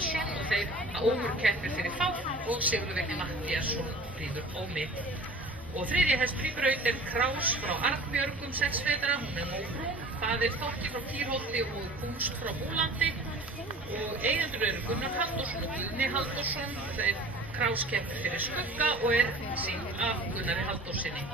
Gunnarsson og þeir Ómur keppir fyrir Fálk og Sigurveig Matthíasson ríður Ómi. Og þriðji hestur í braut Krás frá Arnbjörgum 6 vetra, hún móbrún. Faðir Þorki frá Kýrholti og Kúnst frá Búlandi. Og eigendur eru Gunnar Halldórsson og Guðni Halldórsson. Þeir Krás keppir fyrir Skugga og sýnd af Gunnari Halldórsinni.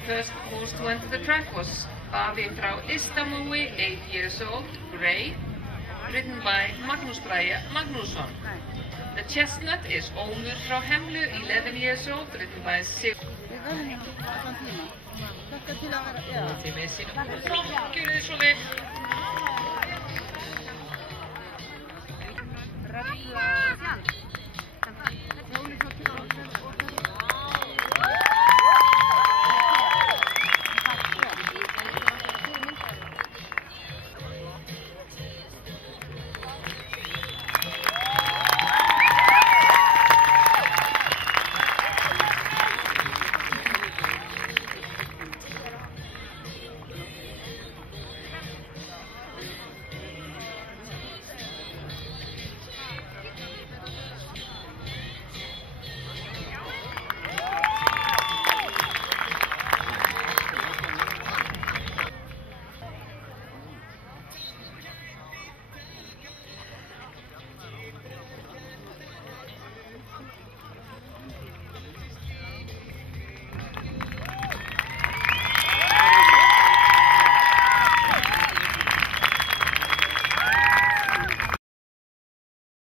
The first horse to enter the track was Daði frá Istamói, 8 years old, grey, ridden by Magnús Bragi Magnússon. The chestnut is Ómur frá Hemlu, 11 years old, ridden by Sigurður. Og þið með sínum flokkjur þið svo vel.